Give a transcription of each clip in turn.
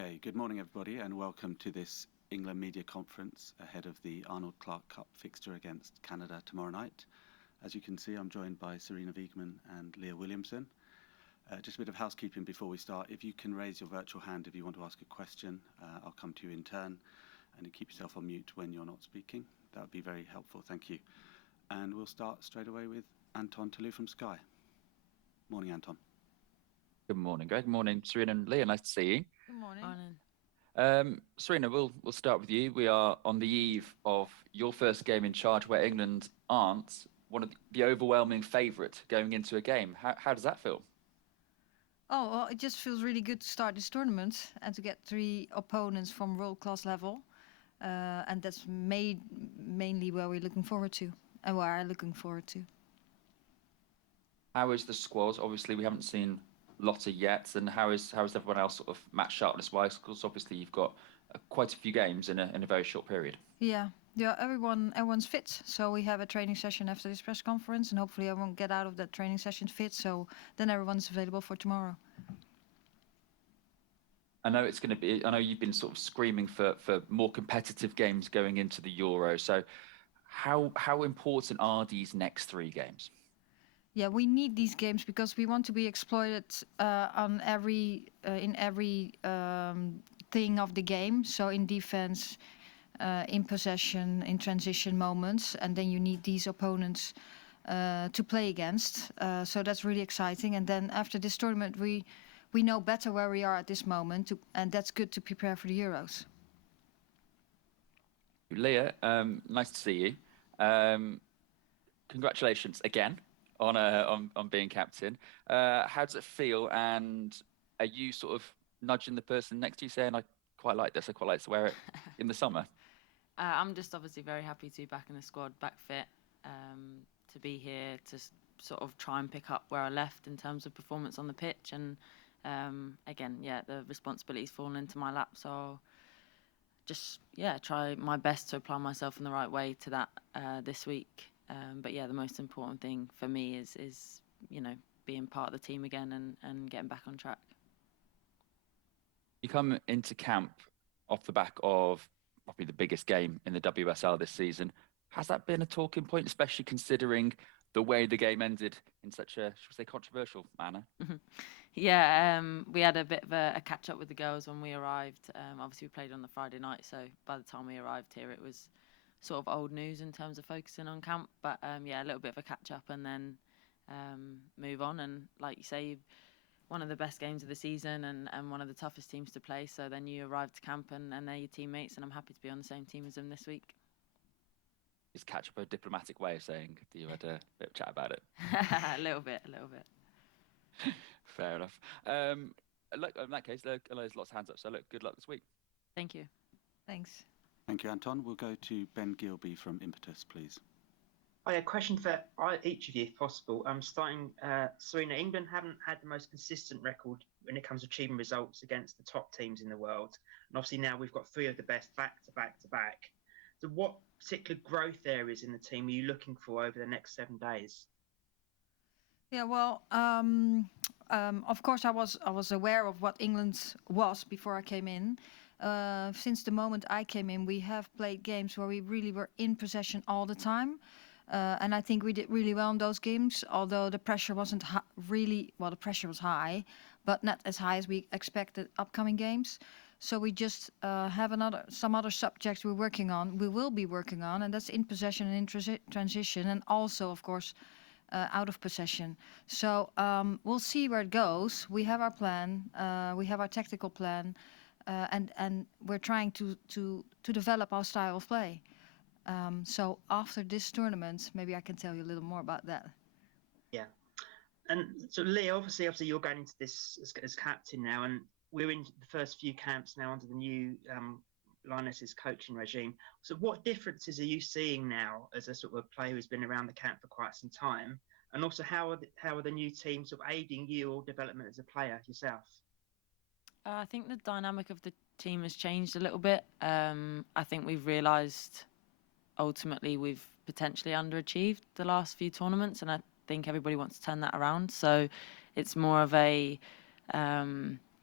Okay, good morning everybody and welcome to this England media conference ahead of the Arnold Clark Cup fixture against Canada tomorrow night. As you can see, I'm joined by Sarina Wiegman and Leah Williamson. Just a bit of housekeeping before we start. If you can raise your virtual hand if you want to ask a question, I'll come to you in turn, and you keep yourself on mute when you're not speaking. That would be very helpful, thank you. And we'll start straight away with Anton Toulouse from Sky. Morning, Anton. Good morning, Greg. Morning, Sarina and Leah. Nice to see you. Good morning. Sarina, we'll start with you. We are on the eve of your first game in charge, where England aren't one of the overwhelming favourite going into a game. How does that feel? Oh, well, it just feels really good to start this tournament and to get 3 opponents from world-class level. And that's mainly where we're looking forward to and where I'm looking forward to. How is the squad? Obviously, we haven't seen Lotta yet. And how is everyone else sort of match sharpness-wise? Because obviously you've got quite a few games in a very short period. Yeah, everyone's fit. So we have a training session after this press conference, and hopefully everyone get out of that training session fit. So then everyone's available for tomorrow. I know you've been sort of screaming for more competitive games going into the Euro. So how important are these next 3 games? Yeah, we need these games because we want to be exploited on in every thing of the game. So in defense, in possession, in transition moments, and then you need these opponents to play against. So that's really exciting. And then after this tournament, we know better where we are at this moment, and that's good to prepare for the Euros. Leah, nice to see you. Congratulations again on being captain. How does it feel? And are you sort of nudging the person next to you, saying, "I quite like this. I quite like to wear it in the summer"? I'm just obviously very happy to be back in the squad, back fit, to be here to sort of try and pick up where I left in terms of performance on the pitch. And again, the responsibility's fallen into my lap, so I'll just try my best to apply myself in the right way to that this week. But the most important thing for me is being part of the team again and getting back on track. You come into camp off the back of probably the biggest game in the WSL this season. Has that been a talking point, especially considering the way the game ended in such a, should we say, controversial manner? We had a bit of a catch up with the girls when we arrived. Obviously, we played on the Friday night, so by the time we arrived here, it was sort of old news in terms of focusing on camp. But a little bit of a catch up and then move on. And like you say, one of the best games of the season and one of the toughest teams to play. So then you arrive to camp and they're your teammates, and I'm happy to be on the same team as them this week. Is catch up a diplomatic way of saying you had a bit of chat about it? a little bit. Fair enough. Look, in that case, there's lots of hands up. So look, good luck this week. Thank you. Thanks. Thank you, Anton. We'll go to Ben Gilby from Impetus, please. Oh, yeah, question for each of you, if possible. Starting, Sarina, England haven't had the most consistent record when it comes to achieving results against the top teams in the world. And obviously now we've got 3 of the best back to back. So what particular growth areas in the team are you looking for over the next 7 days? Yeah, well, of course I was aware of what England was before I came in. Since the moment I came in, we have played games where we really were in possession all the time. And I think we did really well in those games, although the pressure wasn't the pressure was high, but not as high as we expected upcoming games. So we just have some other subjects we will be working on, and that's in possession and in transition, and also, of course, out of possession. So we'll see where it goes. We have our plan, we have our tactical plan, and we're trying to develop our style of play. So after this tournament, maybe I can tell you a little more about that. Yeah. And so Leah, obviously you're going into this as captain now, and we're in the first few camps now under the new Lioness's coaching regime. So what differences are you seeing now as a sort of player who's been around the camp for quite some time? And also how are the new teams sort of aiding your development as a player yourself? I think the dynamic of the team has changed a little bit. I think we've realised ultimately we've potentially underachieved the last few tournaments, and I think everybody wants to turn that around. So it's more of a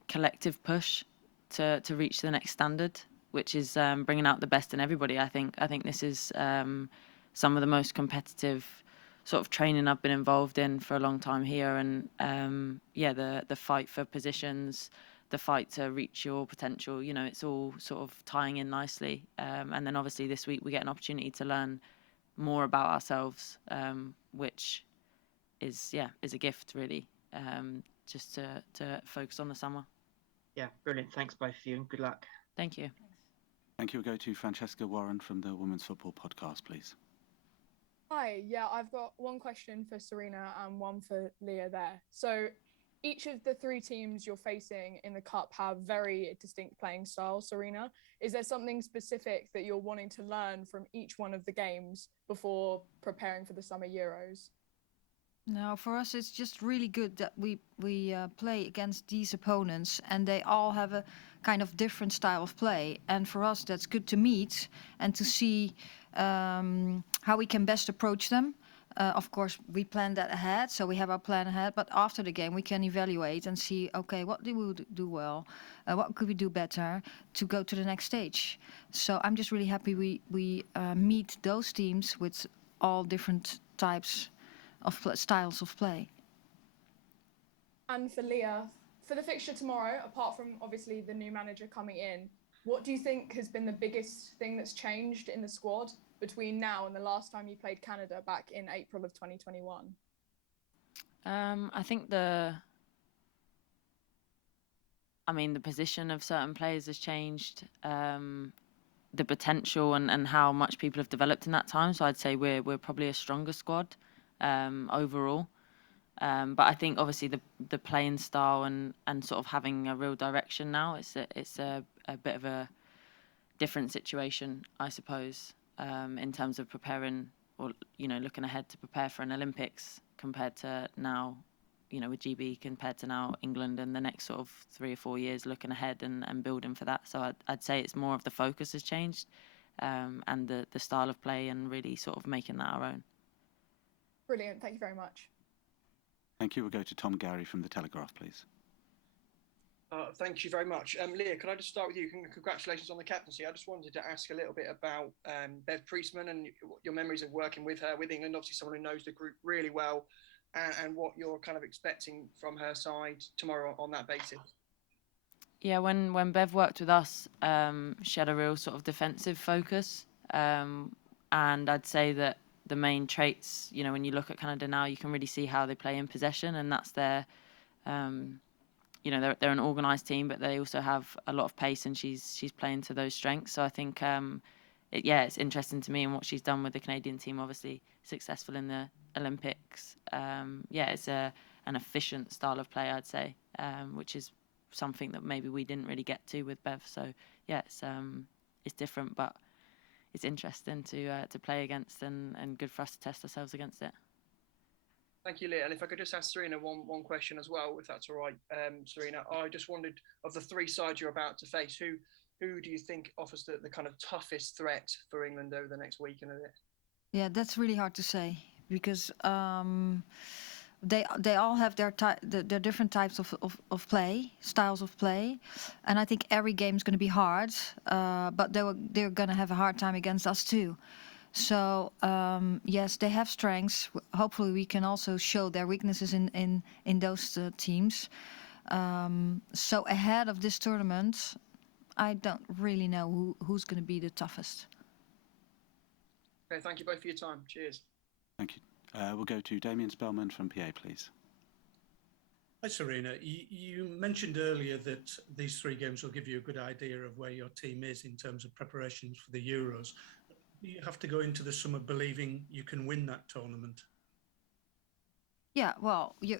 collective push to reach the next standard, which is bringing out the best in everybody. I think this is some of the most competitive sort of training I've been involved in for a long time here, and the fight for positions, the fight to reach your potential, it's all sort of tying in nicely. And then obviously this week we get an opportunity to learn more about ourselves, which is a gift really, just to focus on the summer. Yeah, brilliant. Thanks both of you, and good luck. Thank you. Thank you. We'll go to Francesca Warren from the Women's Football Podcast, please. Hi, I've got one question for Sarina and one for Leah there. So each of the three teams you're facing in the Cup have very distinct playing styles, Sarina. Is there something specific that you're wanting to learn from each one of the games before preparing for the Summer Euros? No, for us it's just really good that we play against these opponents, and they all have a kind of different style of play. And for us that's good to meet and to see how we can best approach them. Of course, we plan that ahead, so we have our plan ahead. But after the game, we can evaluate and see, okay, what did we do well? What could we do better to go to the next stage? So I'm just really happy we meet those teams with all different types of styles of play. And for Leah, for the fixture tomorrow, apart from obviously the new manager coming in, what do you think has been the biggest thing that's changed in the squad between now and the last time you played Canada back in April of 2021? I think the position of certain players has changed, the potential and how much people have developed in that time. So I'd say we're probably a stronger squad overall. But I think obviously the playing style and sort of having a real direction now, it's a bit of a different situation, I suppose, in terms of preparing or looking ahead to prepare for an Olympics compared to now, with GB compared to now England, and the next sort of 3 or 4 years looking ahead and building for that. So I'd say it's more of the focus has changed, and the style of play, and really sort of making that our own. Brilliant, thank you very much. Thank you. We'll go to Tom Gary from The Telegraph, please. Thank you very much. Leah, could I just start with you? Congratulations on the captaincy. I just wanted to ask a little bit about Bev Priestman and your memories of working with her, with England, obviously someone who knows the group really well, and what you're kind of expecting from her side tomorrow on that basis. Yeah, when Bev worked with us, she had a real sort of defensive focus, and I'd say that the main traits, when you look at Canada now, you can really see how they play in possession, and that's their they're an organised team, but they also have a lot of pace, and she's playing to those strengths. So I think it's interesting to me, and what she's done with the Canadian team, obviously successful in the Olympics. It's an efficient style of play, I'd say, which is something that maybe we didn't really get to with Bev. So it's different, but it's interesting to play against, and good for us to test ourselves against it. Thank you, Leah. And if I could just ask Sarina one question as well, if that's all right. Sarina, I just wondered, of the three sides you're about to face, who do you think offers the kind of toughest threat for England over the next week and a bit? Yeah, that's really hard to say, because they all have their different types of play, styles of play, and I think every game is going to be hard, but they're going to have a hard time against us too. So yes, they have strengths. Hopefully we can also show their weaknesses in those teams. So ahead of this tournament, I don't really know who's going to be the toughest. Okay, thank you both for your time. Cheers. Thank you. We'll go to Damien Spellman from PA, please. Hi, Sarina. You mentioned earlier that these three games will give you a good idea of where your team is in terms of preparations for the Euros. You have to go into the summer believing you can win that tournament. Yeah, well, you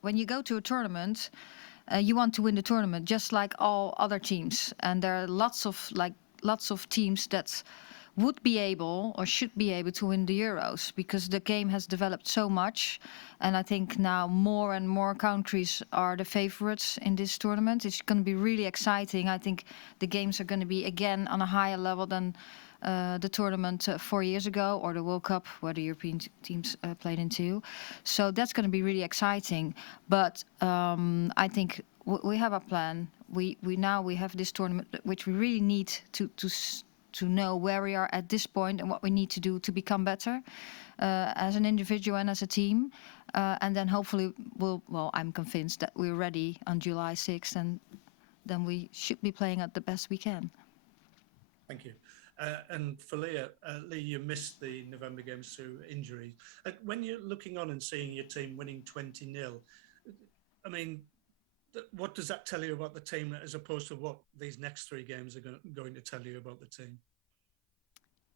when you go to a tournament, you want to win the tournament just like all other teams, and there are lots of teams that would be able or should be able to win the Euros, because the game has developed so much, and I think now more and more countries are the favorites in this tournament. It's going to be really exciting. I think the games are going to be again on a higher level than the tournament 4 years ago, or the World Cup, where the European teams played in too. So that's going to be really exciting. But I think we have a plan. We have this tournament which we really need to know where we are at this point and what we need to do to become better as an individual and as a team. And then hopefully I'm convinced that we're ready on July 6th, and then we should be playing at the best we can. Thank you. And for Leah, Lee, you missed the November games through injury. When you're looking on and seeing your team winning 20-0, I mean, what does that tell you about the team as opposed to what these next three games are going to tell you about the team?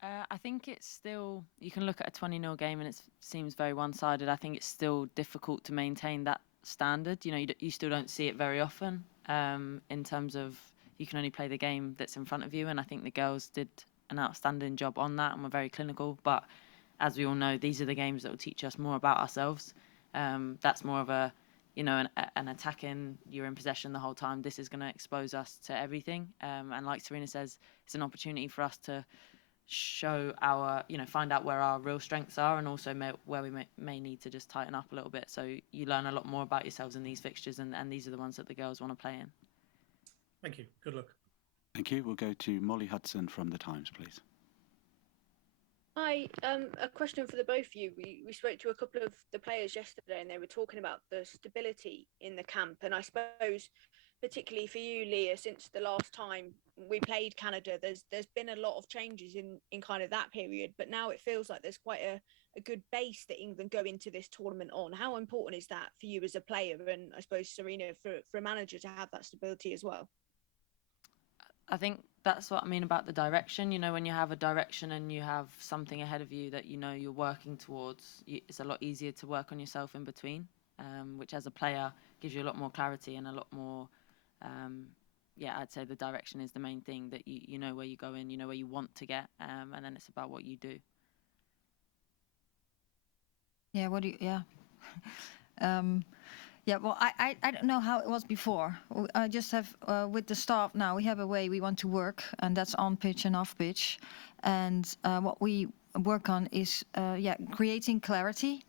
I think it's still, you can look at a 20-0 game and it seems very one-sided. I think it's still difficult to maintain that standard. You know, you still don't see it very often in terms of you can only play the game that's in front of you. And I think the girls did an outstanding job on that and were very clinical. But as we all know, these are the games that will teach us more about ourselves. That's more of a, you know, an attacking, you're in possession the whole time. This is going to expose us to everything. And like Sarina says, it's an opportunity for us to show our, you know, find out where our real strengths are, and also where we may need to just tighten up a little bit. So you learn a lot more about yourselves in these fixtures, and these are the ones that the girls want to play in. Thank you. Good luck. Thank you. We'll go to Molly Hudson from The Times, please. Hi, a question for the both of you. We spoke to a couple of the players yesterday, and they were talking about the stability in the camp. And I suppose, particularly for you, Leah, since the last time we played Canada, there's been a lot of changes in kind of that period. But now it feels like there's quite a good base that England go into this tournament on. How important is that for you as a player, and I suppose, Sarina, for a manager to have that stability as well? I think that's what I mean about the direction. You know, when you have a direction and you have something ahead of you that you know you're working towards, it's a lot easier to work on yourself in between, which as a player gives you a lot more clarity and a lot more, I'd say the direction is the main thing, that you know where you're going, you know where you want to get, and then it's about what you do. Yeah, well, I don't know how it was before. I just have, with the staff now, we have a way we want to work, and that's on pitch and off pitch. And what we work on is, creating clarity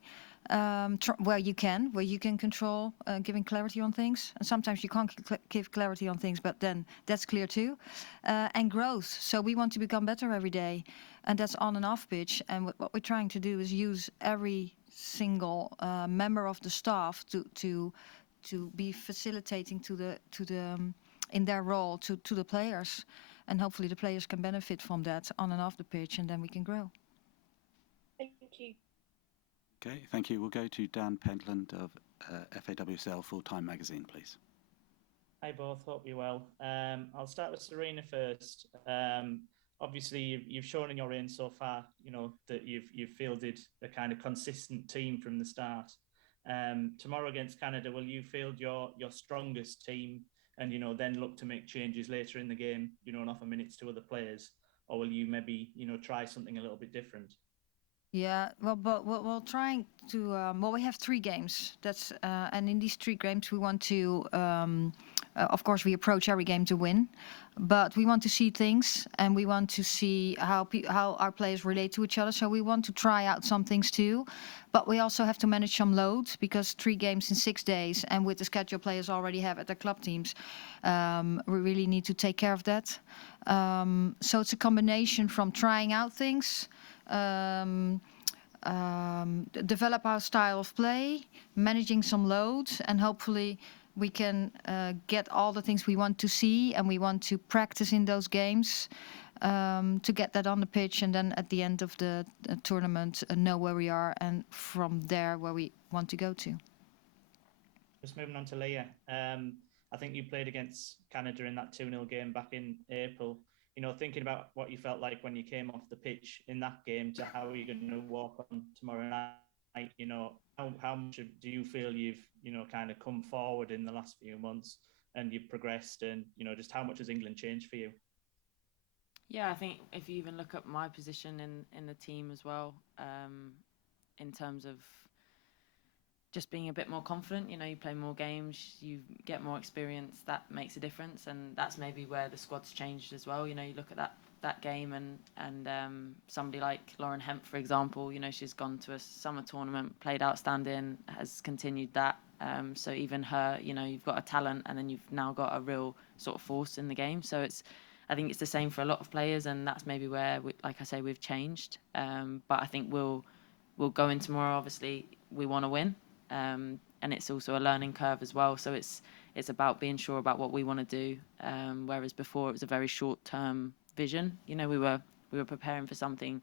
where you can control, giving clarity on things. And sometimes you can't give clarity on things, but then that's clear too. And growth. So we want to become better every day, and that's on and off pitch. And what we're trying to do is use every single member of the staff to be facilitating to the in their role to the players, and hopefully the players can benefit from that on and off the pitch, and then we can grow. Thank you. Okay, thank you. We'll go to Dan Pentland of FAWSL Full-Time Magazine, please. Hi both, hope you're well. I'll start with Sarina first. Obviously, you've shown in your reign so far, you know, that you've fielded a kind of consistent team from the start. Tomorrow against Canada, will you field your strongest team and, you know, then look to make changes later in the game, you know, and offer minutes to other players? Or will you maybe, you know, try something a little bit different? Yeah, well, but we're trying to. We have 3 games. That's and in these 3 games we want to. Of course, we approach every game to win, but we want to see things, and we want to see how our players relate to each other. So we want to try out some things too, but we also have to manage some loads, because 3 games in 6 days, and with the schedule players already have at their club teams, we really need to take care of that. So it's a combination from trying out things. Develop our style of play, managing some loads, and hopefully we can get all the things we want to see, and we want to practice in those games to get that on the pitch, and then at the end of the tournament know where we are, and from there where we want to go to. Just moving on to Leah. I think you played against Canada in that 2-0 game back in April. You know, thinking about what you felt like when you came off the pitch in that game to how you're going to walk on tomorrow night, you know, how much do you feel you've, you know, kind of come forward in the last few months, and you've progressed, and, you know, just how much has England changed for you? Yeah, I think if you even look at my position in the team as well, in terms of just being a bit more confident, you know, you play more games, you get more experience, that makes a difference. And that's maybe where the squad's changed as well. You know, you look at that game, and somebody like Lauren Hemp, for example, you know, she's gone to a summer tournament, played outstanding, has continued that. So even her, you've got a talent, and then you've now got a real sort of force in the game. So I think it's the same for a lot of players, and that's maybe where, like I say, we've changed. But I think we'll go in tomorrow. Obviously, we want to win, and it's also a learning curve as well. So it's about being sure about what we want to do. Whereas before it was a very short-term vision. We were preparing for something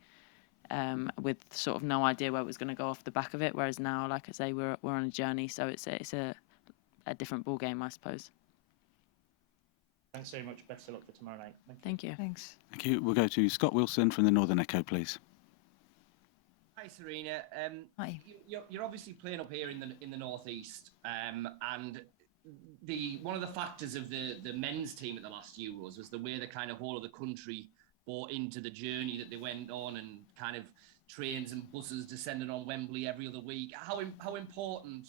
with sort of no idea where it was going to go off the back of it. Whereas now, like I say, we're on a journey. So it's a different ball game, I suppose. Thanks so much. Best of luck for tomorrow night. Thank you. Thanks. Thank you. We'll go to Scott Wilson from the Northern Echo, please. Hi, Sarina. Hi. You're obviously playing up here in the northeast, and one of the factors of the men's team at the last Euros was the way the kind of whole of the country bought into the journey that they went on, and kind of trains and buses descending on Wembley every other week. How important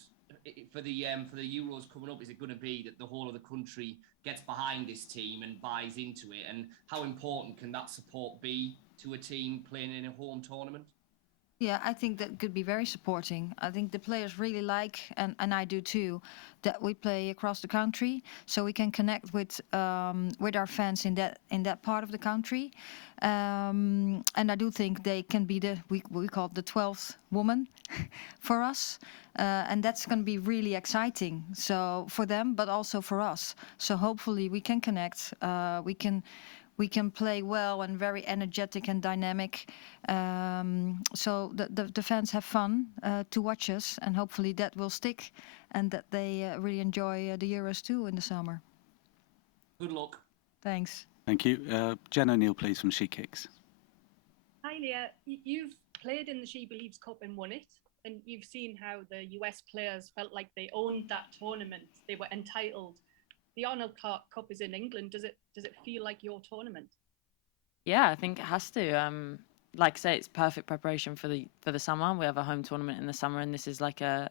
for the Euros coming up is it going to be that the whole of the country gets behind this team and buys into it, and how important can that support be to a team playing in a home tournament? Yeah, I think that could be very supporting. I think the players really like, and I do too, that we play across the country, so we can connect with our fans in that part of the country. And I do think they can be we call it the 12th woman for us, and that's going to be really exciting. So for them, but also for us. So hopefully we can connect. We can play well and very energetic and dynamic. So the fans have fun to watch us, and hopefully that will stick, and that they really enjoy the Euros too in the summer. Good luck. Thanks. Thank you. Jen O'Neill, please, from She Kicks. Hi, Leah. You've played in the She Believes Cup and won it, and you've seen how the US players felt like they owned that tournament. They were entitled. The Arnold Clark Cup is in England. Does it feel like your tournament? Yeah, I think it has to. Like I say, it's perfect preparation for the summer. We have a home tournament in the summer, and this is like the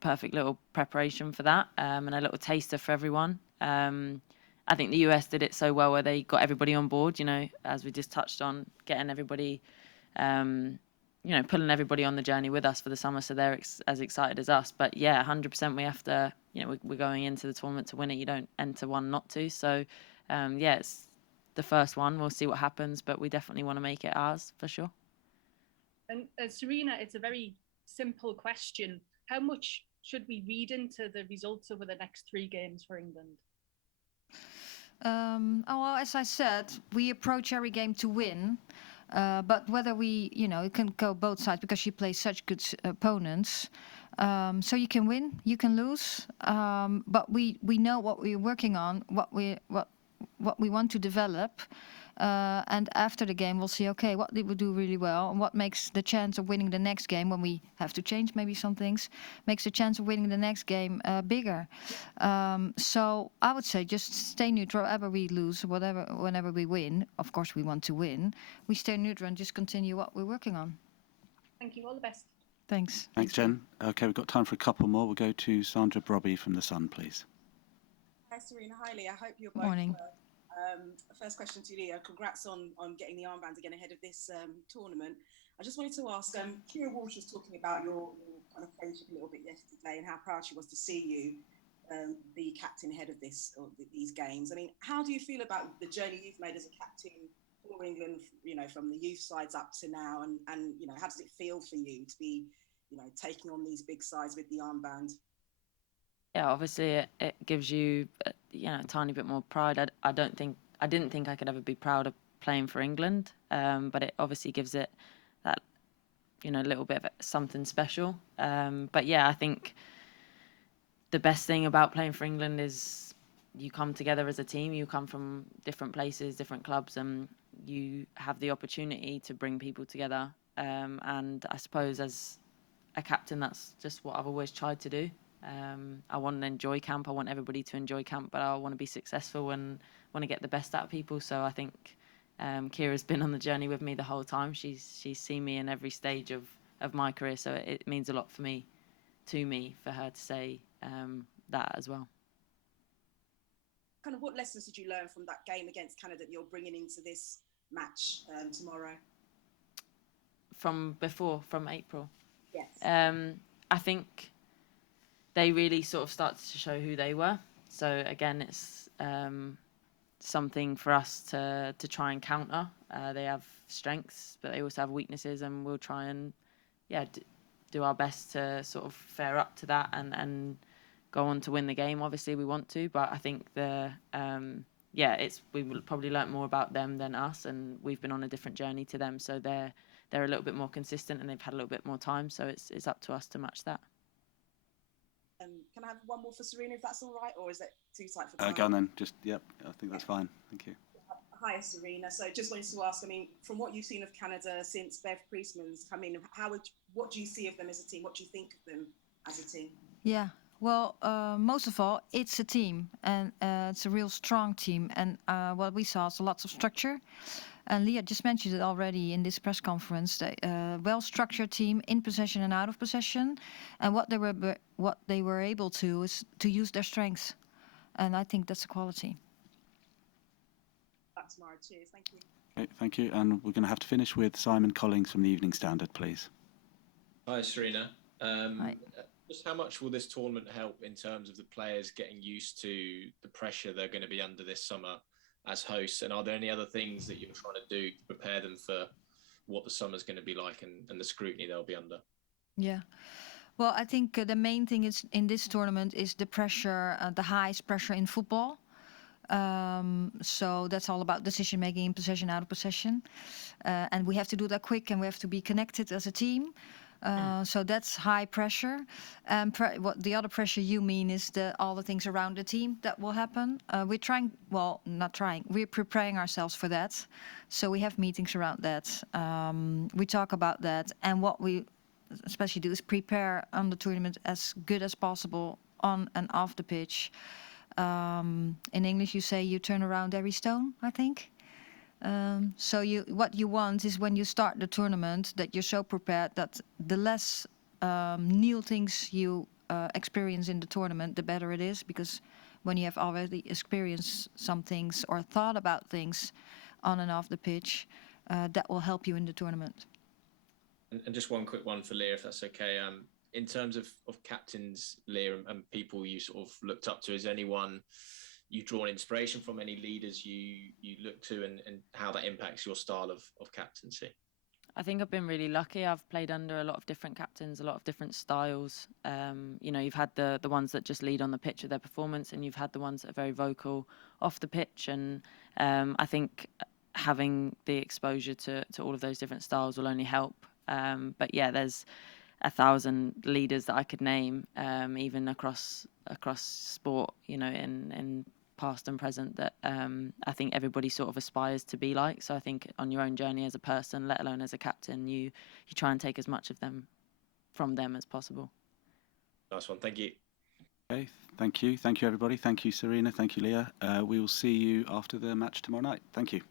perfect little preparation for that, and a little taster for everyone. I think the US did it so well, where they got everybody on board. As we just touched on, getting everybody, pulling everybody on the journey with us for the summer, so they're as excited as us. But yeah, 100%, we have to. We're going into the tournament to win it. You don't enter one not to. So, yeah, it's the first one. We'll see what happens, but we definitely want to make it ours for sure. And Sarina, it's a very simple question. How much should we read into the results over the next 3 games for England? Well, as I said, we approach every game to win. But whether it can go both sides, because she plays such good opponents. So you can win, you can lose. But we know what we're working on, what we want to develop. And after the game, we'll see, okay, what did we do really well, and what makes the chance of winning the next game, when we have to change maybe some things, makes the chance of winning the next game bigger. So I would say just stay neutral, wherever we lose, whenever we win. Of course, we want to win. We stay neutral and just continue what we're working on. Thank you. All the best. Thanks. Thanks, Jen. Okay, we've got time for a couple more. We'll go to Sandra Brobby from The Sun, please. Hi, Sarina. Hi, Leah. I hope you're both Morning. well. First question to Leah. Congrats on getting the armband again ahead of this tournament. I just wanted to ask, Kira Walsh was talking about your kind of friendship a little bit yesterday, and how proud she was to see you be captain ahead of these games. I mean, how do you feel about the journey you've made as a captain for England, from the youth sides up to now, and how does it feel for you to be, taking on these big sides with the armband? Yeah, obviously it gives you, a tiny bit more pride. I didn't think I could ever be proud of playing for England, but it obviously gives it that, little bit of something special. But yeah, I think the best thing about playing for England is you come together as a team. You come from different places, different clubs, and you have the opportunity to bring people together. And I suppose as a captain, that's just what I've always tried to do. I want to enjoy camp. I want everybody to enjoy camp, but I want to be successful and want to get the best out of people. So I think Kira's been on the journey with me the whole time. She's seen me in every stage of my career. So it means a lot for me for her to say that as well. Kind of what lessons did you learn from that game against Canada that you're bringing into this match tomorrow? From April? Yes. I think they really sort of started to show who they were. So again, it's something for us to try and counter. They have strengths, but they also have weaknesses, and we'll try and do our best to sort of fare up to that and go on to win the game. Obviously, we want to, but I think we will probably learn more about them than us, and we've been on a different journey to them. So they're a little bit more consistent, and they've had a little bit more time. So it's up to us to match that. Can I have one more for Sarina, if that's all right, or is it too tight for time? Go on then. Yep, I think that's fine. Thank you. Hi, Sarina. So just wanted to ask, I mean, from what you've seen of Canada since Bev Priestman's come in, what do you see of them as a team? What do you think of them as a team? Yeah. Well, most of all, it's a team, and it's a real strong team. And what we saw is lots of structure. And Leah just mentioned it already in this press conference. The well-structured team in possession and out of possession, and what they were able to is to use their strengths, and I think that's a quality. That's Mara. Cheers. Thank you. Okay, thank you. And we're going to have to finish with Simon Collings from the Evening Standard, please. Hi, Sarina. Hi. Just how much will this tournament help in terms of the players getting used to the pressure they're going to be under this summer as hosts? And are there any other things that you're trying to do to prepare them for what the summer's going to be like and the scrutiny they'll be under? Yeah. Well, I think the main thing is in this tournament is the pressure, the highest pressure in football. So that's all about decision making in possession, out of possession, and we have to do that quick, and we have to be connected as a team. So that's high pressure. What the other pressure you mean is all the things around the team that will happen. We're preparing ourselves for that. So we have meetings around that. We talk about that, and what we especially do is prepare on the tournament as good as possible on and off the pitch. In English, you say you turn around every stone, I think. So what you want is when you start the tournament that you're so prepared that the less new things you experience in the tournament, the better it is, because when you have already experienced some things or thought about things on and off the pitch, that will help you in the tournament. And just one quick one for Leah, if that's okay. In terms of captains, Leah, and people you sort of looked up to, is anyone you've drawn inspiration from, any leaders you look to, and how that impacts your style of captaincy? I think I've been really lucky. I've played under a lot of different captains, a lot of different styles. You've had the ones that just lead on the pitch with their performance, and you've had the ones that are very vocal off the pitch. And I think having the exposure to all of those different styles will only help. But yeah, there's 1,000 leaders that I could name, even across sport, in past and present, that I think everybody sort of aspires to be like. So I think on your own journey as a person, let alone as a captain, you try and take as much of them from them as possible. Nice one. Thank you. Okay, thank you. Thank you, everybody. Thank you, Sarina. Thank you, Leah. We will see you after the match tomorrow night. Thank you.